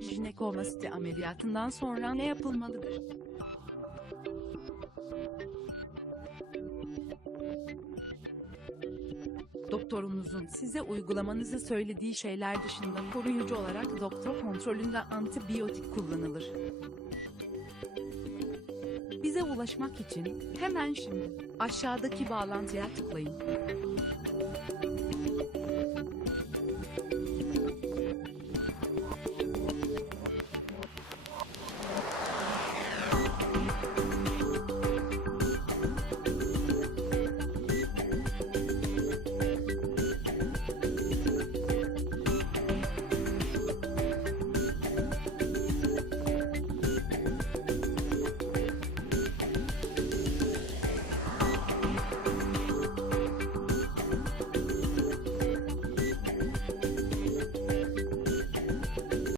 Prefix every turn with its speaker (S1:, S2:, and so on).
S1: Jinekomasti ameliyatından sonra ne yapılmalıdır? Doktorunuzun size uygulamanızı söylediği şeyler dışında koruyucu olarak doktor kontrolünde antibiyotik kullanılır. Bize ulaşmak için hemen şimdi aşağıdaki bağlantıya tıklayın.